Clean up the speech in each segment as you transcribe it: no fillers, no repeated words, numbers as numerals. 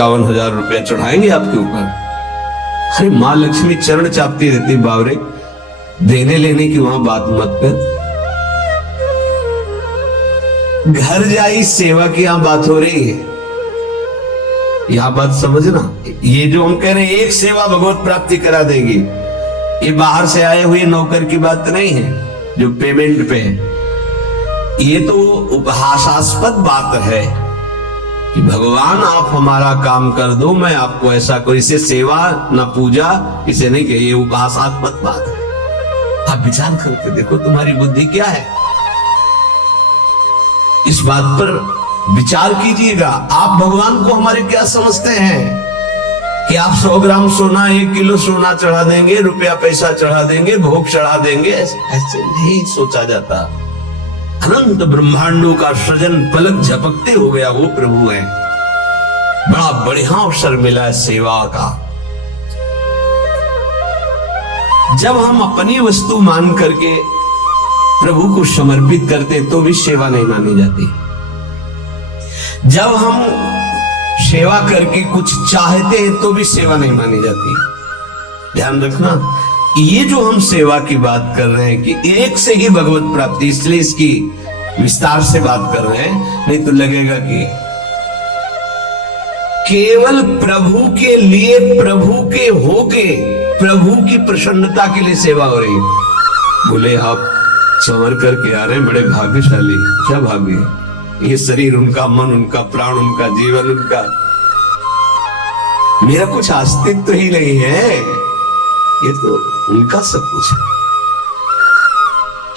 51,000 रुपया चढ़ाएंगे आपके ऊपर। अरे माँ लक्ष्मी चरण चापती रहती बावरे, देने लेने की वहां बात मत कर। घर जाई सेवा की यहां बात हो रही है, यहां बात समझना। ये जो हम कह रहे हैं एक सेवा भगवत प्राप्ति करा देगी, ये बाहर से आए हुए नौकर की बात नहीं है जो पेमेंट पे है। ये तो उपहासास्पद बात है कि भगवान आप हमारा काम कर दो, मैं आपको ऐसा कोई, इसे सेवा न पूजा, इसे नहीं कहिए, ये उपहासास्पद बात है। आप विचार करके देखो तुम्हारी बुद्धि क्या है, इस बात पर विचार कीजिएगा। आप भगवान को हमारे क्या समझते हैं कि आप 100 ग्राम सोना, 1 किलो सोना चढ़ा देंगे, रुपया पैसा चढ़ा देंगे, भोग चढ़ा देंगे, ऐसे नहीं सोचा जाता। अनंत ब्रह्मांडों का सृजन पलक झपकते हो गया वो प्रभु है। बड़ा बढ़िया अवसर मिला है सेवा का। जब हम अपनी वस्तु मान करके प्रभु को समर्पित करते तो भी सेवा नहीं मानी जाती। जब हम सेवा करके कुछ चाहते हैं तो भी सेवा नहीं मानी जाती। ध्यान रखना, ये जो हम सेवा की बात कर रहे हैं कि एक से ही भगवत प्राप्ति, इसलिए इसकी विस्तार से बात कर रहे हैं, नहीं तो लगेगा कि केवल प्रभु के लिए, प्रभु के होके, प्रभु की प्रसन्नता के लिए सेवा हो रही है। बोले आप संवर करके आ रहे हैं, बड़े भाग्यशाली। क्या भाग्य, ये शरीर उनका, मन उनका, प्राण उनका, जीवन उनका, मेरा कुछ अस्तित्व ही नहीं है, ये तो उनका सब कुछ है।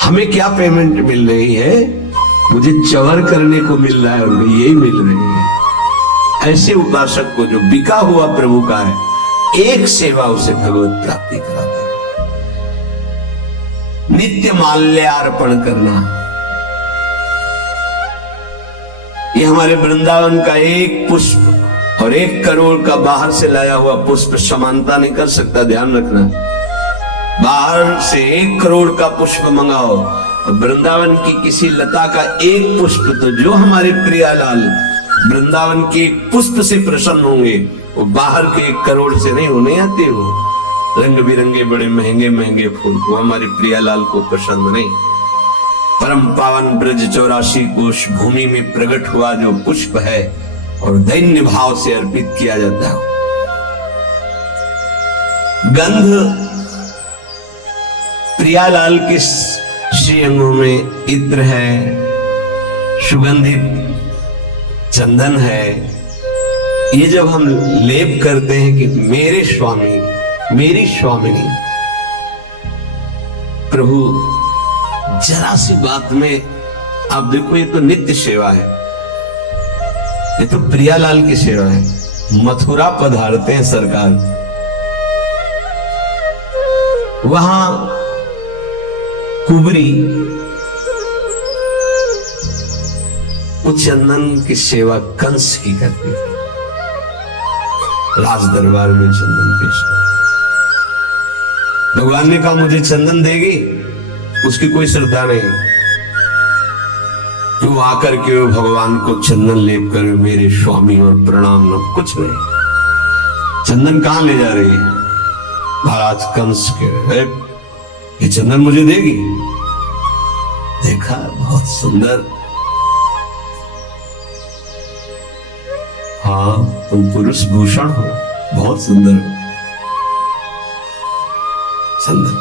हमें क्या पेमेंट मिल रही है, मुझे चवर करने को मिल रहा है, उन्हें यही मिल रही है। ऐसे उपासक को जो बिका हुआ प्रभु का है, एक सेवा उसे भगवत प्राप्ति कराते हैं। नित्य माल्यार्पण करना, ये हमारे वृंदावन का एक पुष्प और 1 करोड़ का बाहर से लाया हुआ पुष्प समानता नहीं कर सकता। ध्यान रखना, बाहर से 1 करोड़ का पुष्प मंगाओ, वृंदावन की किसी लता का एक पुष्प, तो जो हमारे प्रियालाल वृंदावन के एक पुष्प से प्रसन्न होंगे, वो बाहर के 1 करोड़ से नहीं होने आते। वो रंग बिरंगे बड़े महंगे महंगे फूल, वो हमारे प्रियालाल को पसंद नहीं। परम पावन ब्रज 84 कोश भूमि में प्रकट हुआ जो पुष्प है और दैन्य भाव से अर्पित किया जाता है। गंध प्रियालाल के श्री अंगों में इत्र है, सुगंधित चंदन है। ये जब हम लेप करते हैं कि मेरे स्वामी, मेरी स्वामिनी, प्रभु जरा सी बात में आप देखो, ये तो नित्य सेवा है, ये तो प्रियालाल की सेवा है। मथुरा पधारते हैं सरकार, वहां कुबरी उस चंदन की सेवा कंस ही करती थी। राज दरबार में चंदन पेश कर, भगवान ने कहा मुझे चंदन देगी, उसकी कोई श्रद्धा नहीं। तो आकर के वो भगवान को चंदन लेप कर, मेरे स्वामी और प्रणाम, न कुछ नहीं। चंदन कहां ले जा रही है? महाराज कंस के, ये चंदन मुझे देगी। देखा, बहुत सुंदर, हाँ तुम पुरुष भूषण हो, बहुत सुंदर हो। चंदन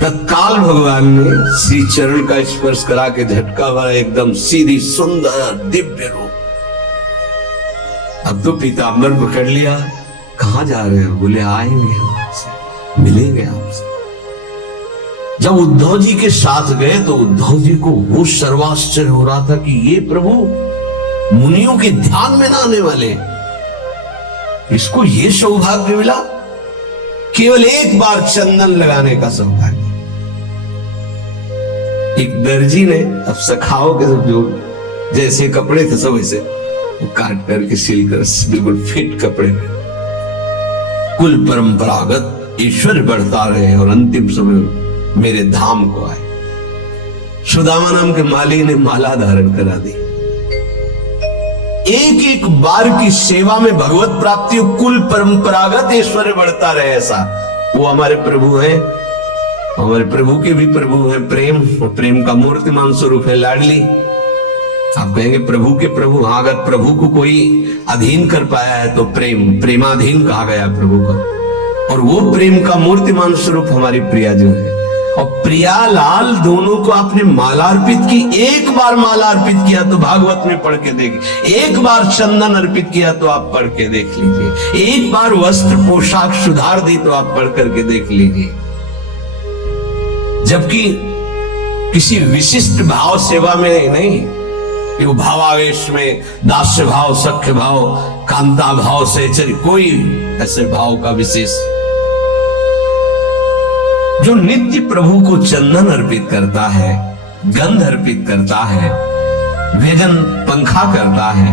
तत्काल भगवान ने श्री चरण का स्पर्श करा के झटका वाला एकदम सीधी सुंदर दिव्य रूप। अब तो पीताम्बर पकड़ लिया, कहां जा रहे हो? बोले आएंगे आपसे, मिलेंगे आपसे। जब उद्धव जी के साथ गए तो उद्धव जी को वो सर्वाश्चर्य हो रहा था कि ये प्रभु मुनियों के ध्यान में ना आने वाले, इसको ये सौभाग्य मिला, केवल एक बार चंदन लगाने का सौभाग्य। एक दर्जी ने, अब सखाओ के जो जैसे कपड़े थे सब ऐसे वो काट करके सिल कर बिल्कुल फिट कपड़े में, कुल परंपरागत ईश्वर बढ़ता रहे और अंतिम समय मेरे धाम को आए। सुदामा नाम के माली ने माला धारण करा दी। एक एक बार की सेवा में भगवत प्राप्ति कुल परंपरागत ऐश्वर्य बढ़ता रहे, ऐसा वो हमारे प्रभु हैं। हमारे प्रभु के भी प्रभु हैं प्रेम, और प्रेम का मूर्तिमान स्वरूप है लाडली। आप कहेंगे प्रभु के प्रभु, हाँ, अगर प्रभु को कोई अधीन कर पाया है तो प्रेमाधीन कहा गया प्रभु का, और वो प्रेम का मूर्तिमान स्वरूप हमारी प्रिया जो है। और प्रिया लाल दोनों को आपने माला अर्पित की, एक बार माला अर्पित किया तो भागवत में पढ़ के देख, एक बार चंदन अर्पित किया तो आप पढ़ के देख लीजिए, एक बार वस्त्र पोशाक सुधार दी तो आप पढ़ करके देख लीजिए। जबकि किसी विशिष्ट भाव सेवा में नहीं, वो भावावेश में दास्य भाव, सख्य भाव, कांता भाव से कोई ऐसे भाव का विशेष। जो नित्य प्रभु को चंदन अर्पित करता है, गंध अर्पित करता है, व्यजन पंखा करता है।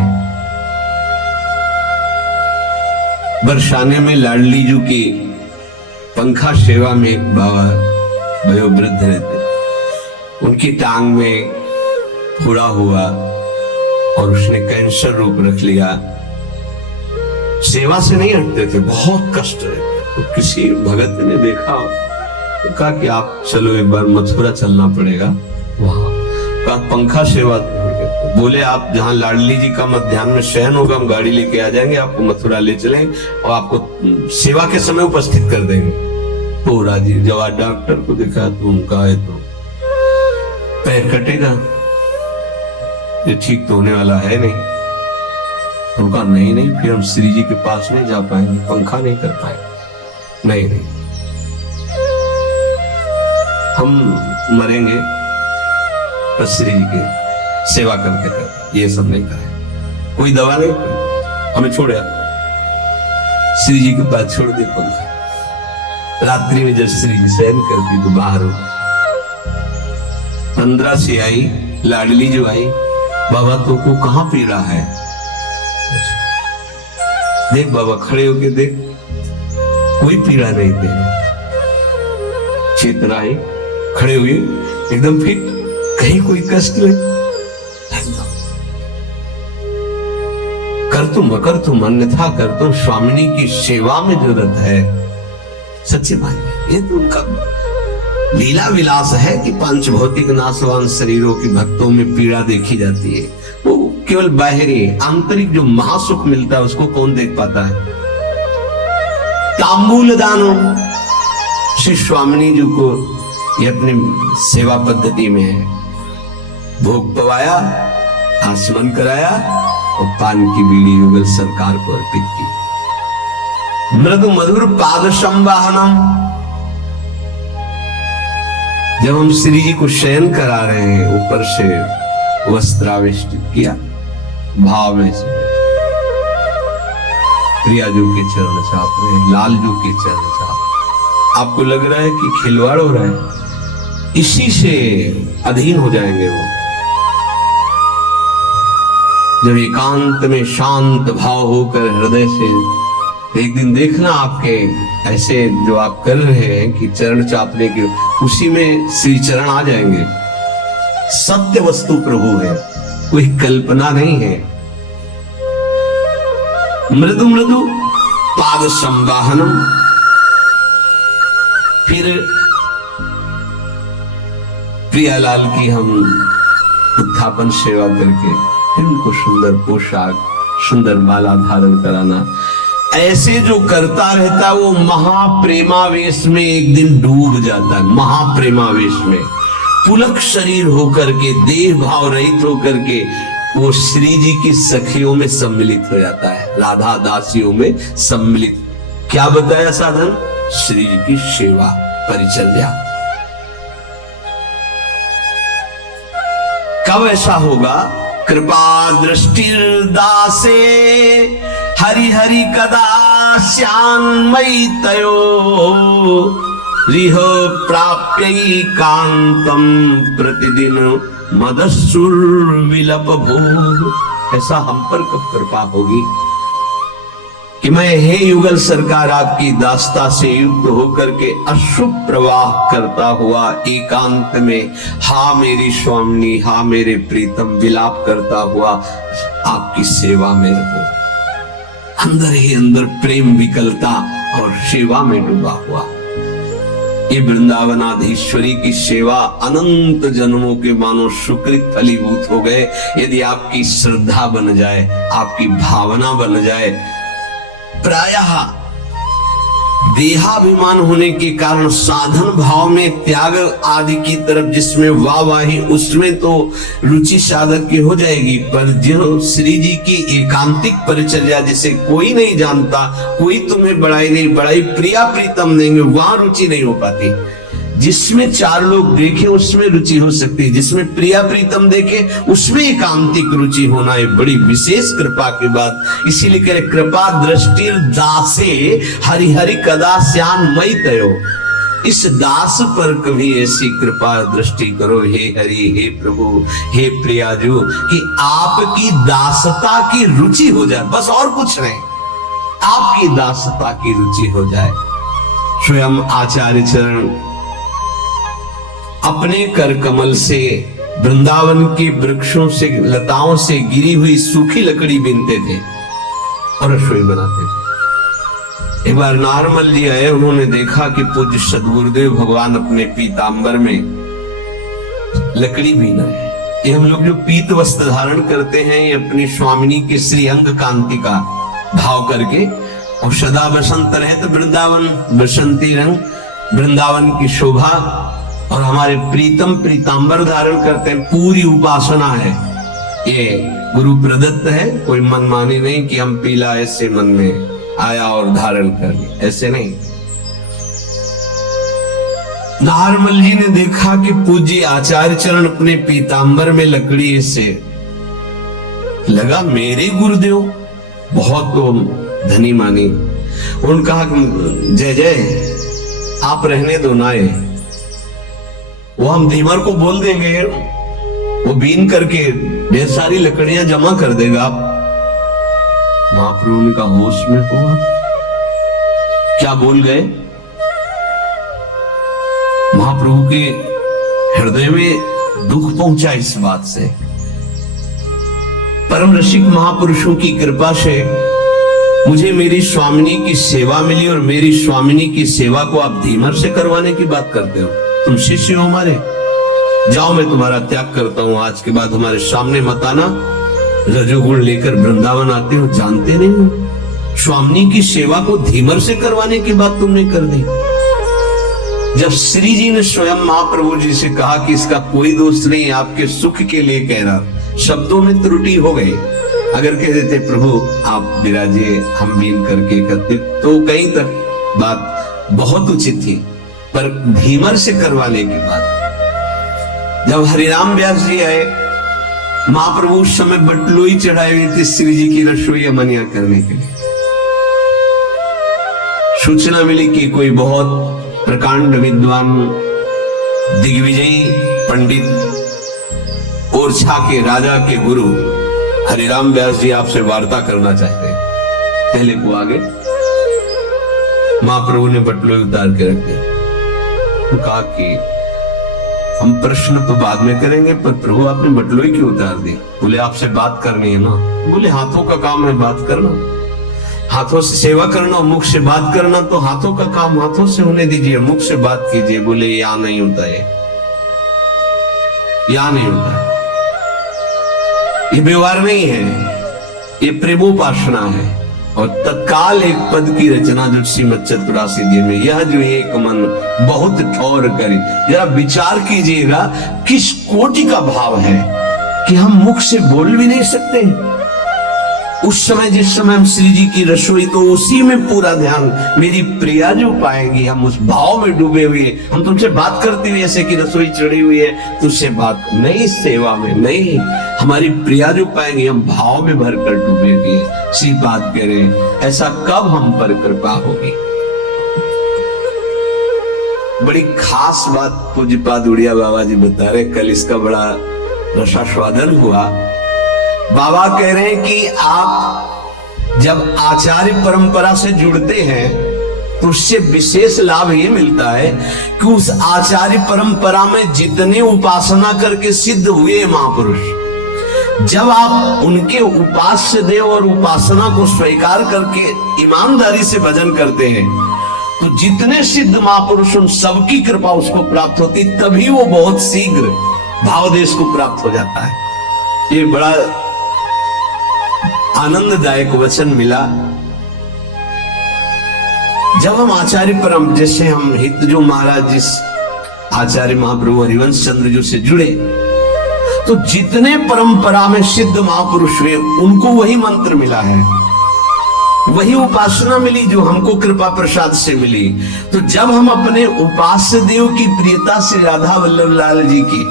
बरसाने में लाडली जी की पंखा सेवा में एक बाबा वयोवृद्ध रहते, उनकी टांग में फोड़ा हुआ और उसने कैंसर रूप रख लिया। सेवा से नहीं हटते थे, बहुत कष्ट है। तो किसी भगत ने देखा तो कहा कि आप चलो एक बार मथुरा चलना पड़ेगा, वहां का पंखा सेवा। बोले आप जहां लाडली जी का मध्याह्न में शयन होगा, हम गाड़ी लेके आ जाएंगे, आपको मथुरा ले चलें और आपको सेवा के समय उपस्थित कर देंगे। तो राजी, जब आज डॉक्टर को देखा तो उनका है तो पैर कटेगा, ये ठीक तो होने वाला है नहीं। उनका नहीं, फिर हम श्री जी के पास नहीं जा पाएंगे, पंखा नहीं कर पाएंगे। नहीं, हम मरेंगे तो श्री जी के सेवा करके कर, ये सब नहीं करें, कोई दवा नहीं, हमें छोड़ा श्री जी के पास छोड़ दे पंखा। रात्रि में जब श्री जी शयन करती तो बाहर हो 15 से आई लाडली जो आई, बाबा तो को कहां पीड़ा है? देख बाबा खड़े होके देख, कोई पीड़ा नहीं दे रही। चेतना आई, खड़े हुए एकदम फिट, कहीं कोई कष्ट नहीं। कर तुम अकर तुम अन्यथा कर तुम, स्वामिनी की सेवा में जरूरत है। सच्ची बात, ये तो उनका लीला विलास है कि पंच भौतिक नाशवान शरीरों की भक्तों में पीड़ा देखी जाती है। वो केवल बाहरी, आंतरिक जो महासुख मिलता है उसको कौन देख पाता है? तांबूल दानो श्री स्वामिनी जी को ये अपनी सेवा पद्धति में है। भोग पवाया, आसमन कराया और पान की बीड़ी युगल सरकार को अर्पित की। मृदु मधुर पाद संवाहनम, जब हम श्री जी को शयन करा रहे हैं, ऊपर से वस्त्रावेष्टित किया, भाव में से प्रिया जी के चरण चाप रहे हैं, लाल जी के चरण चाप। आपको लग रहा है कि खिलवाड़ हो रहा है, इसी से अधीन हो जाएंगे वो। जब एकांत में शांत भाव होकर हृदय से एक दिन देखना, आपके ऐसे जो आप कर रहे हैं कि चरण चापने के, उसी में श्री चरण आ जाएंगे। सत्य वस्तु प्रभु है, कोई कल्पना नहीं है। मृदु मृदु पाद संवाहनम, फिर प्रियालाल की हम उत्थापन सेवा करके इनको सुंदर पोशाक, सुंदर माला धारण कराना। ऐसे जो करता रहता वो महाप्रेमावेश में एक दिन डूब जाता है। महाप्रेमावेश में पुलक शरीर होकर के, देह भाव रहित होकर के वो श्री जी की सखियों में सम्मिलित हो जाता है, राधा दासियों में सम्मिलित। क्या बताया साधन? श्री जी की सेवा परिचर्या। कब ऐसा होगा? कृपा दृष्टिर्दासे हरि हरि कदा श्यान्मयी तयो रिह प्राप्यै कांतम प्रतिदिन मदस्सुर विलप भोग। ऐसा हम पर कब कृपा होगी कि मैं हे युगल सरकार आपकी दास्ता से युक्त होकर के अशुभ प्रवाह करता हुआ एकांत में, हा मेरी स्वामिनी, हा मेरे प्रीतम, विलाप करता हुआ आपकी सेवा में रहो। अंदर ही अंदर प्रेम विकलता और सेवा में डूबा हुआ। ये वृंदावनाधीश्वरी की सेवा अनंत जन्मों के मानो सुकृत फलीभूत हो गए यदि आपकी श्रद्धा बन जाए, आपकी भावना बन जाए। प्रायः देहाभिमान होने के कारण साधन भाव में त्याग आदि की तरफ जिसमें वाहवाही, उसमें तो रुचि साधक की हो जाएगी, पर जो श्री जी की एकांतिक परिचर्या जिसे कोई नहीं जानता, कोई तुम्हें बड़ाई नहीं, बड़ाई प्रिया प्रीतम देंगे, वहां रुचि नहीं हो पाती। जिसमें चार लोग देखे उसमें रुचि हो सकती है, जिसमें प्रिया प्रीतम देखे उसमें एकांतिक रुचि होना है बड़ी विशेष कृपा की बात। इसीलिए कह रहे कृपा दृष्टि दासे हरि हरि कदा श्याम मई तयो। इस दास पर कभी ऐसी कृपा दृष्टि करो हे हरि, हे प्रभु, हे प्रियाजू, कि आपकी दासता की रुचि हो जाए, बस और कुछ नहीं, आपकी दासता की रुचि हो जाए। स्वयं आचार्य चरण अपने कर कमल से वृंदावन के वृक्षों से, लताओं से गिरी हुई सूखी लकड़ी बीनते थे और रसोई बनाते थे। एक बार नारमल जी आए, उन्होंने देखा कि पूज्य सद्गुरुदेव भगवान अपने पीतांबर में लकड़ी बीना है। ये हम लोग जो पीत वस्त्र धारण करते हैं, ये अपनी स्वामिनी के श्री अंग कांति का भाव करके, और सदा बसंत रहे तो वृंदावन बसंती रंग, वृंदावन की शोभा, और हमारे प्रीतम पीतांबर धारण करते हैं। पूरी उपासना है, ये गुरु प्रदत्त है, कोई मनमानी नहीं कि हम पीला ऐसे मन में आया और धारण कर लिया, ऐसे नहीं। नारमल जी ने देखा कि पूज्य आचार्य चरण अपने पीतांबर में लकड़ी से, लगा मेरे गुरुदेव बहुत तो धनी मानी। उन्होंने कहा जय जय आप रहने दो ना, ये वो हम धीमर को बोल देंगे, वो बीन करके ढेर सारी लकड़ियां जमा कर देगा। महाप्रभु का होश में हुआ, क्या बोल गए? महाप्रभु के हृदय में दुख पहुंचा इस बात से। परम रसिक महापुरुषों की कृपा से मुझे मेरी स्वामिनी की सेवा मिली, और मेरी स्वामिनी की सेवा को आप धीमर से करवाने की बात करते हो। तुम शिष्य हो हमारे, जाओ मैं तुम्हारा त्याग करता हूं, आज के बाद हमारे सामने मत आना। रजोगुण लेकर वृंदावन आते हो, जानते नहीं हो। स्वामिनी की सेवा को धीमर से करवाने की बात तुमने कर दी। जब श्री जी ने स्वयं महाप्रभु जी से कहा कि इसका कोई दोष नहीं, आपके सुख के लिए कह रहा, शब्दों में त्रुटि हो गई। अगर कह देते प्रभु आप विराजिए, हम बीन करके करते, तो कहीं तक बात बहुत उचित थी, पर धीमर से करवाने की बात। जब हरिराम व्यास जी आए, महाप्रभु उस समय बटलोई चढ़ाए हुए थे श्री जी की रसोई मनिया करने के लिए। सूचना मिली कि कोई बहुत प्रकांड विद्वान दिग्विजयी पंडित ओरछा के राजा के गुरु हरिराम व्यास जी आपसे वार्ता करना चाहते हैं। पहले को आगे महाप्रभु ने बटलोई उतार के रख दी। कहा कि हम प्रश्न तो बाद में करेंगे, पर प्रभु आपने बटलोई क्यों उतार दी? बोले आपसे बात करनी है ना। बोले हाथों का काम है बात करना, हाथों से सेवा करना, मुख से बात करना, तो हाथों का काम हाथों से होने दीजिए, मुख से बात कीजिए। बोले यहां नहीं होता है, यहां नहीं होता, ये व्यवहार नहीं है, ये प्रेमोपासना है। और तत्काल एक पद की रचना जो श्रीमद् चतुरासी जी में, यह जो एक मन बहुत ठौर करे। जरा विचार कीजिएगा किस कोटि का भाव है कि हम मुख से बोल भी नहीं सकते। उस समय जिस समय हम श्री जी की रसोई, तो उसी में पूरा ध्यान मेरी प्रिया जो पाएंगी, हम उस भाव में डूबे हुए, हम तुमसे बात करते हुए ऐसे कि रसोई चढ़ी हुई है, तुझसे बात नहीं, सेवा में नहीं, हमारी प्रिया जो पाएंगे, हम भाव में भरकर डूबे हुए सी बात करें। ऐसा कब हम पर कृपा होगी? बड़ी खास बात पूज्यपाद उड़िया बाबा जी बता रहे, कल इसका बड़ा रसास्वादन हुआ। बाबा कह रहे हैं कि आप जब आचार्य परंपरा से जुड़ते हैं तो उससे विशेष लाभ ये मिलता है कि उस आचार्य परंपरा में जितने उपासना करके सिद्ध हुए महापुरुष, जब आप उनके उपास्य देव और उपासना को स्वीकार करके ईमानदारी से भजन करते हैं तो जितने सिद्ध महापुरुष उन सबकी कृपा उसको प्राप्त होती, तभी वो बहुत शीघ्र भावदेश को प्राप्त हो जाता है। ये बड़ा आनंददायक वचन मिला जब हम आचार्य परम, जैसे हम हितजो महाराज जिस आचार्य महाप्रभु हरिवंश चंद्र जी से जुड़े तो जितने परंपरा में सिद्ध महापुरुष हुए उनको वही मंत्र मिला है, वही उपासना मिली जो हमको कृपा प्रसाद से मिली। तो जब हम अपने उपास्य देव की प्रियता से राधा वल्लभ लाल जी की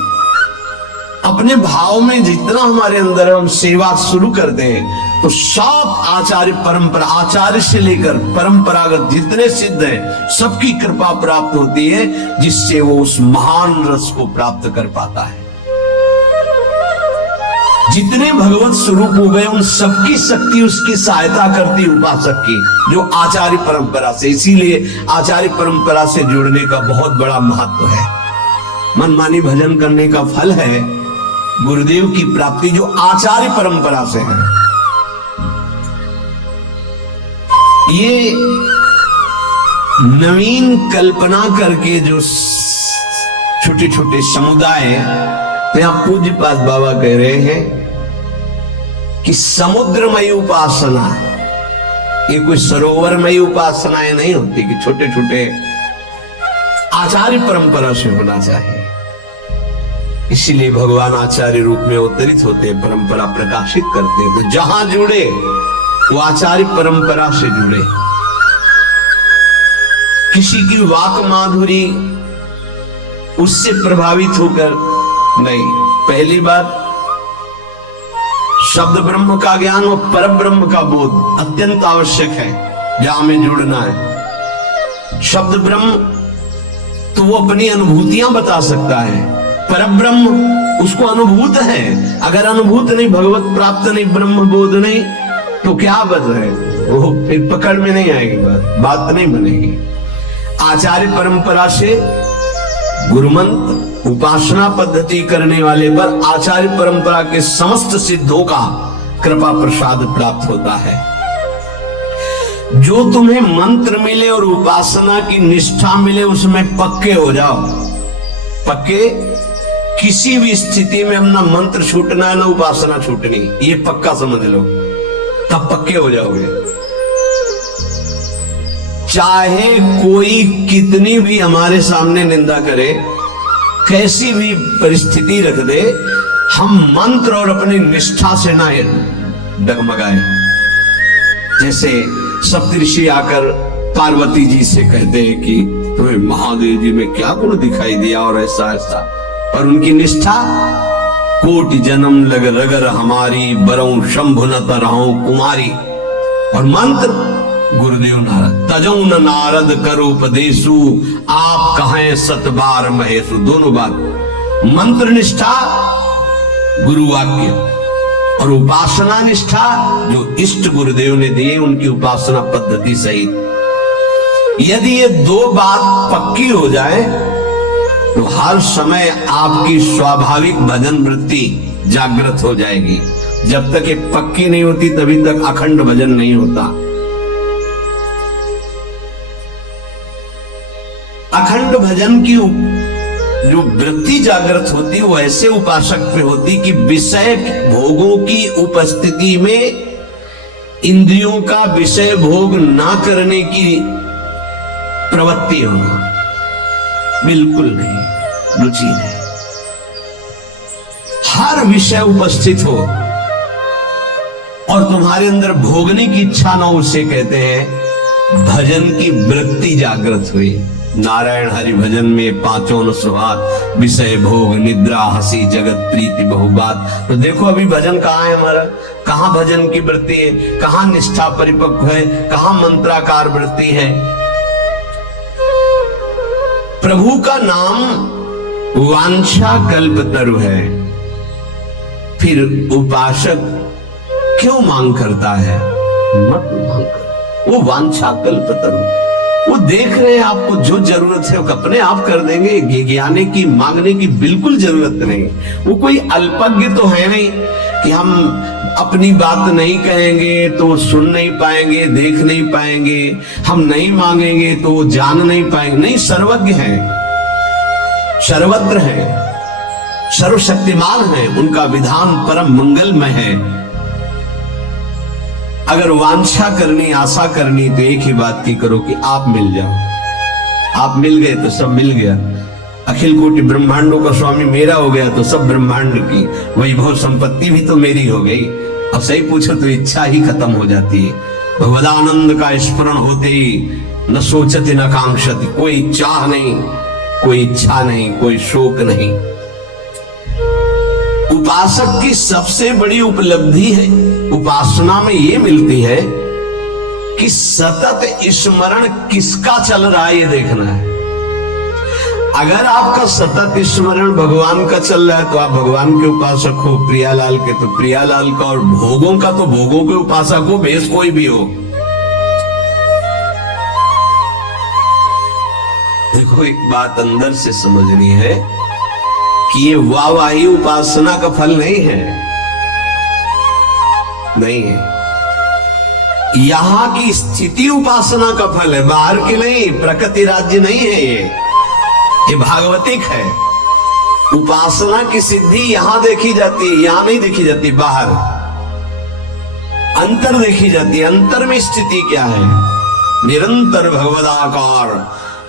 अपने भाव में जितना हमारे अंदर हम सेवा शुरू कर दें तो सब आचार्य परंपरा, आचार्य से लेकर परंपरागत जितने सिद्ध हैं सबकी कृपा प्राप्त होती है, जिससे वो उस महान रस को प्राप्त कर पाता है। जितने भगवत स्वरूप हो गए उन सबकी शक्ति उसकी सहायता करती उपासक की, जो आचार्य परंपरा से। इसीलिए आचार्य परंपरा से जुड़ने का बहुत बड़ा महत्व है। मनमानी भजन करने का फल है गुरुदेव की प्राप्ति जो आचार्य परंपरा से है। ये नवीन कल्पना करके जो छोटे छोटे समुदाय, यहां पूज्यपाद बाबा कह रहे हैं कि समुद्रमयी उपासना, ये कोई सरोवरमयी उपासनाएं नहीं होती कि छोटे छोटे आचार्य परंपरा से होना चाहिए। इसीलिए भगवान आचार्य रूप में अवतरित होते हैं, परंपरा प्रकाशित करते हैं। तो जहां जुड़े वो आचार्य परंपरा से जुड़े। किसी की वाक माधुरी उससे प्रभावित होकर नहीं। पहली बात, शब्द ब्रह्म का ज्ञान और पर ब्रह्म का बोध अत्यंत आवश्यक है जहां में जुड़ना है। शब्द ब्रह्म तो वो अपनी अनुभूतियां बता सकता है, पर ब्रह्म उसको अनुभूत है। अगर अनुभूत नहीं, भगवत प्राप्त नहीं, ब्रह्म बोध नहीं, तो क्या बच रहे, वो फिर पकड़ में नहीं आएगी, बात नहीं बनेगी। आचार्य परंपरा से गुरुमंत्र उपासना पद्धति करने वाले पर आचार्य परंपरा के समस्त सिद्धों का कृपा प्रसाद प्राप्त होता है। जो तुम्हें मंत्र मिले और उपासना की निष्ठा मिले उसमें पक्के हो जाओ। पक्के, किसी भी स्थिति में अपना मंत्र छूटना है ना उपासना छूटनी, ये पक्का समझ लो, तब पक्के हो जाओगे। चाहे कोई कितनी भी हमारे सामने निंदा करे, कैसी भी परिस्थिति रख दे, हम मंत्र और अपनी निष्ठा से ना डगमगाए। जैसे सप्तऋषि आकर पार्वती जी से कहते हैं कि तुम्हें महादेव जी में क्या गुण दिखाई दिया और ऐसा ऐसा, और उनकी निष्ठा, कोटि जन्म लग रगर हमारी, बरऊं शंभु न तरहूं कुमारी। और मंत्र गुरुदेव नारद, तजौ न नारद करो उपदेशु, आप कहें सत बार महेशु। दोनों बात, मंत्र निष्ठा गुरु वाक्य और उपासना निष्ठा जो इष्ट गुरुदेव ने दिए उनकी उपासना पद्धति सहित। यदि ये दो बात पक्की हो जाए तो हर समय आपकी स्वाभाविक भजन वृत्ति जागृत हो जाएगी। जब तक ये पक्की नहीं होती तभी तक अखंड भजन नहीं होता। अखंड भजन की जो वृत्ति जागृत होती वो ऐसे उपासक पे होती कि विषय भोगों की उपस्थिति में इंद्रियों का विषय भोग ना करने की प्रवृत्ति होना, बिल्कुल नहीं, रुचि नहीं। हर विषय उपस्थित हो और तुम्हारे अंदर भोगने की इच्छा ना, उसे कहते हैं भजन की वृत्ति जागृत हुई। नारायण हरि भजन में पांचों न सुहात, विषय भोग निद्रा हंसी जगत प्रीति बहुबात। तो देखो अभी भजन कहाँ है हमारा, कहाँ भजन की वृत्ति है, कहाँ निष्ठा परिपक्व है, कहाँ मंत्राकार वृत्ति है। प्रभु का नाम वांछा कल्पतरु है, फिर उपासक क्यों मांग करता है, मत मांग कर। वो वांछा कल्पतरु, वो देख रहे हैं आपको जो जरूरत है वो अपने आप कर देंगे। ज्ञाने की मांगने की बिल्कुल जरूरत नहीं। वो कोई अल्पज्ञ तो है नहीं कि हम अपनी बात नहीं कहेंगे तो सुन नहीं पाएंगे, देख नहीं पाएंगे, हम नहीं मांगेंगे तो जान नहीं पाएंगे। नहीं, सर्वज्ञ है, सर्वत्र है, सर्वशक्तिमान है, उनका विधान परम मंगलमय है। अगर वांछा करनी, आशा करनी तो एक ही बात की करो कि आप मिल जाओ। आप मिल गए तो सब मिल गया। अखिल कोटि ब्रह्मांडों का स्वामी मेरा हो गया तो सब ब्रह्मांड की वैभव संपत्ति भी तो मेरी हो गई। अब सही पूछो तो इच्छा ही खत्म हो जाती है। भगवदानंद का स्मरण होते ही न सोचती न कांक्षती, कोई चाह नहीं, कोई इच्छा नहीं, कोई शोक नहीं। उपासक की सबसे बड़ी उपलब्धि है उपासना में ये मिलती है कि सतत स्मरण किसका चल रहा है ये देखना है। अगर आपका सतत स्मरण भगवान का चल रहा है तो आप भगवान के उपासक हो, प्रियालाल के तो प्रियालाल का, और भोगों का तो भोगों के उपासक हो, भेष कोई भी हो। देखो, एक बात अंदर से समझनी है कि ये वाहवाही उपासना का फल नहीं है, नहीं है। यहां की स्थिति उपासना का फल है, बाहर की नहीं, प्रकृति राज्य नहीं है ये भागवतिक है। उपासना की सिद्धि यहां देखी जाती है, यहां नहीं देखी जाती, बाहर अंतर देखी जाती है। अंतर में स्थिति क्या है? निरंतर भगवदाकार,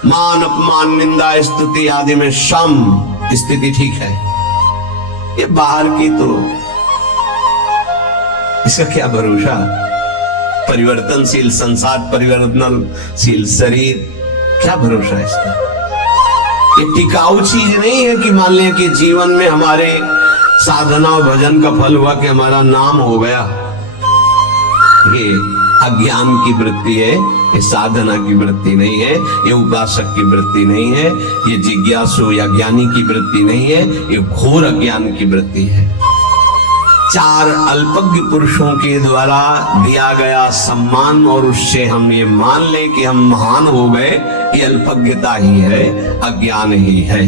मान अपमान निंदा स्तुति आदि में सम स्थिति ठीक है। ये बाहर की तो इसका क्या भरोसा? परिवर्तनशील संसार, परिवर्तनशील शरीर, क्या भरोसा है इसका? ये टिकाऊ चीज नहीं है कि मान लिया कि जीवन में हमारे साधना और भजन का फल हुआ कि हमारा नाम हो गया। ये अज्ञान की वृत्ति है, ये साधना की वृत्ति नहीं है, ये उपासक की वृत्ति नहीं है, ये जिज्ञासु या ज्ञानी की वृत्ति नहीं है, ये घोर अज्ञान की वृत्ति है। चार अल्पज्ञ पुरुषों के द्वारा दिया गया सम्मान और उससे हम ये मान ले कि हम महान हो गए, ये अल्पज्ञता ही है, अज्ञान ही है।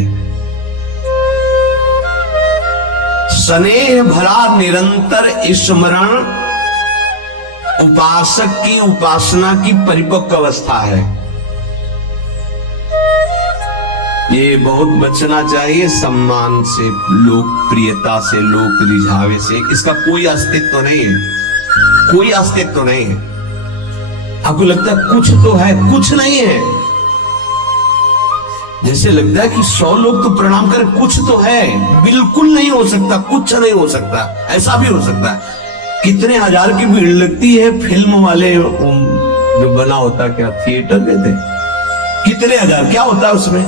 स्नेह भरा निरंतर स्मरण उपासक की उपासना की परिपक्व अवस्था है। ये बहुत बचना चाहिए सम्मान से, लोकप्रियता से, लोक रिझावे से। इसका कोई अस्तित्व नहीं है, कोई अस्तित्व नहीं है। आपको लगता है कुछ तो है, कुछ नहीं है। जैसे लगता है कि 100 लोग तो प्रणाम करें, कुछ तो है, बिल्कुल नहीं हो सकता, कुछ नहीं हो सकता। ऐसा भी हो सकता है कितने हजार की भीड़ लगती है फिल्म वाले जो बना होता, क्या थिएटर कहते, कितने हजार, क्या होता है उसमें,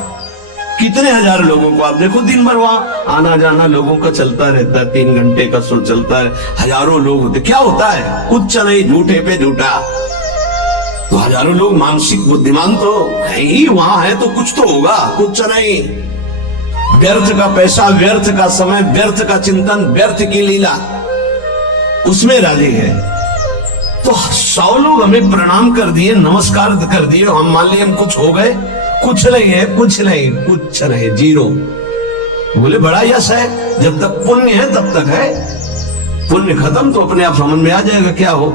कितने हजार लोगों को आप देखो, दिन भर वहां आना जाना लोगों का चलता रहता है, 3 घंटे का शो चलता है, हजारों लोग होते, क्या होता है? कुछ नहीं, झूठे पे झूठा। तो हजारों लोग मानसिक बुद्धिमान तो है ही, वहां है तो कुछ तो होगा, कुछ नहीं। व्यर्थ का पैसा, व्यर्थ का समय, व्यर्थ का चिंतन, व्यर्थ की लीला, उसमें राजी है। तो 100 लोग हमें प्रणाम कर दिए, नमस्कार कर दिए, हम मान लिए हम कुछ हो गए, कुछ नहीं है, कुछ नहीं, कुछ नहीं, जीरो। बोले बड़ा यश है, जब तक पुण्य है तब तक है, पुण्य खत्म तो अपने आप समझ में आ जाएगा क्या हो।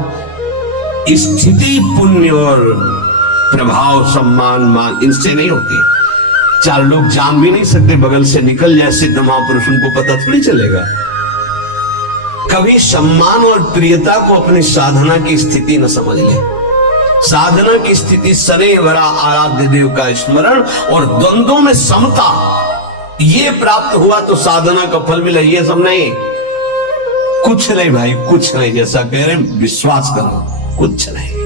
स्थिति पुण्य और प्रभाव, सम्मान, मान, इनसे नहीं होती। 4 लोग जान भी नहीं सकते, बगल से निकल जाए सिद्ध महापुरुष, उनको पता थोड़ी चलेगा। कभी सम्मान और प्रियता को अपनी साधना की स्थिति न समझ ले। साधना की स्थिति स्नेह भरा आराध्य देव का स्मरण और द्वंद्वों में समता, ये प्राप्त हुआ तो साधना का फल मिला। ये सब नहीं, कुछ नहीं भाई, कुछ नहीं। जैसा कह रहे विश्वास करो, कुछ नहीं।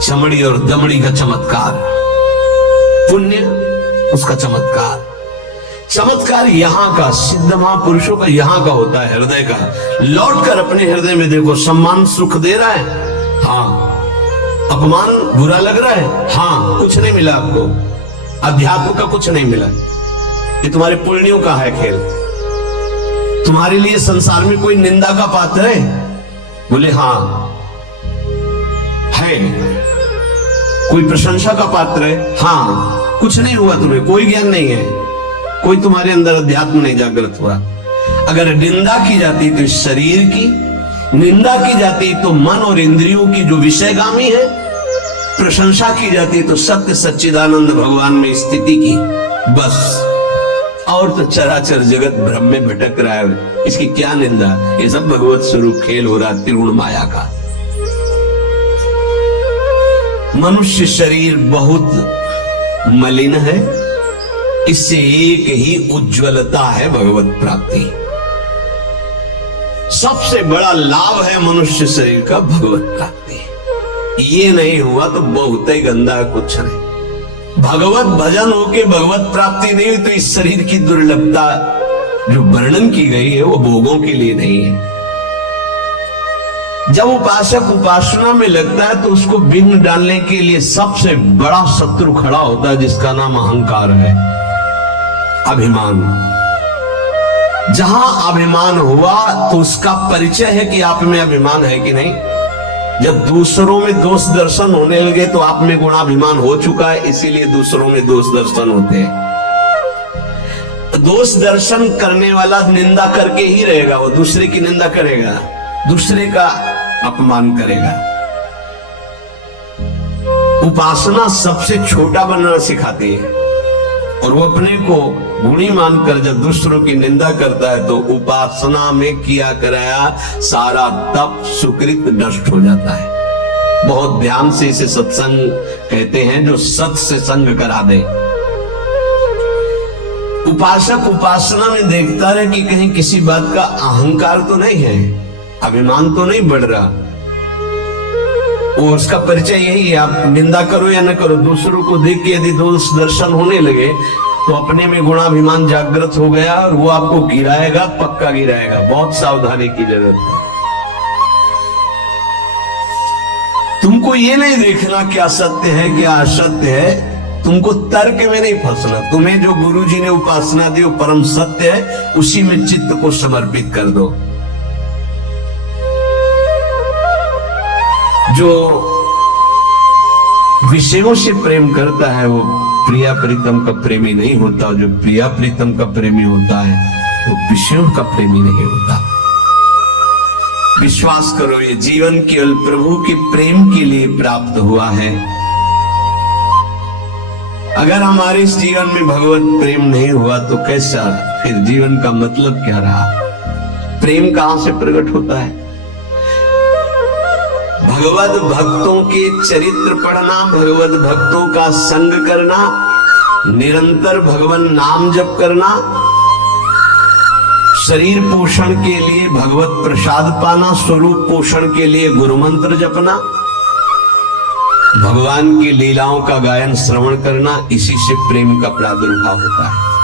चमड़ी और दमड़ी का चमत्कार, पुण्य उसका चमत्कार। चमत्कार यहाँ का, सिद्ध महापुरुषों का यहाँ का होता है, हृदय का। लौट कर अपने हृदय में देखो, सम्मान सुख दे रहा है, हाँ। अपमान बुरा लग रहा है, हाँ। कुछ नहीं मिला आपको, अध्यात्म का कुछ नहीं मिला, ये तुम्हारे पुण्यों का है खेल। तुम्हारे लिए संसार में कोई निंदा का पात्र है? बोले हाँ है। कोई प्रशंसा का पात्र है? हाँ। कुछ नहीं हुआ तुम्हें, कोई ज्ञान नहीं है, कोई तुम्हारे अंदर अध्यात्म नहीं जागृत हुआ। अगर निंदा की जाती तो इस शरीर की, निंदा की जाती तो मन और इंद्रियों की जो विषयगामी है, प्रशंसा की जाती तो सत्य सच्चिदानंद भगवान में स्थिति की। बस, और तो चराचर जगत भ्रम में भटक रहा है, इसकी क्या निंदा। ये सब भगवत स्वरूप खेल हो रहा त्रिगुण माया का। मनुष्य शरीर बहुत मलिन है, इससे एक ही उज्ज्वलता है भगवत प्राप्ति। सबसे बड़ा लाभ है मनुष्य शरीर का भगवत प्राप्ति। ये नहीं हुआ तो बहुत ही गंदा है, कुछ नहीं। भगवत भजन होके भगवत प्राप्ति नहीं हुई तो इस शरीर की दुर्लभता जो वर्णन की गई है वो भोगों के लिए नहीं है। जब उपासक उपासना में लगता है तो उसको विघ्न डालने के लिए सबसे बड़ा शत्रु खड़ा होता है, जिसका नाम अहंकार है, अभिमान। जहां अभिमान हुआ तो उसका परिचय है कि आप में अभिमान है कि नहीं। जब दूसरों में दोष दर्शन होने लगे तो आप में गुणाभिमान हो चुका है, इसीलिए दूसरों में दोष दर्शन होते हैं। दोष दर्शन करने वाला निंदा करके ही रहेगा, वो दूसरे की निंदा करेगा, दूसरे का अपमान करेगा। उपासना सबसे छोटा बनना सिखाती है, और वो अपने को गुणी मानकर जब दूसरों की निंदा करता है तो उपासना में किया कराया सारा तप सुकृत नष्ट हो जाता है। बहुत ध्यान से इसे सत्संग कहते हैं, जो सत से संग करा दे। उपासक उपासना में देखता रहे कि कहीं किसी बात का अहंकार तो नहीं है, अभिमान तो नहीं बढ़ रहा। वो उसका परिचय यही है, आप निंदा करो या न करो, दूसरों को देख के यदि दोष दर्शन होने लगे तो अपने में गुणाभिमान जागृत हो गया और वो आपको गिराएगा, पक्का गिराएगा। बहुत सावधानी की जरूरत है। तुमको ये नहीं देखना क्या सत्य है क्या असत्य है, तुमको तर्क में नहीं फंसना। तुम्हें जो गुरुजी ने उपासना दी वो परम सत्य है, उसी में चित्त को समर्पित कर दो। जो विषयों से प्रेम करता है वो प्रिया प्रीतम का प्रेमी नहीं होता, जो प्रिया प्रीतम का प्रेमी होता है वो विषयों का प्रेमी नहीं होता। विश्वास करो, ये जीवन केवल प्रभु के प्रेम के लिए प्राप्त हुआ है। अगर हमारे इस जीवन में भगवत प्रेम नहीं हुआ तो कैसा, फिर जीवन का मतलब क्या रहा। प्रेम कहां से प्रकट होता है? भगवत भक्तों के चरित्र पढ़ना, भगवत भक्तों का संग करना, निरंतर भगवान नाम जप करना, शरीर पोषण के लिए भगवत प्रसाद पाना, स्वरूप पोषण के लिए गुरु मंत्र जपना, भगवान की लीलाओं का गायन श्रवण करना, इसी से प्रेम का प्रादुर्भाव होता है।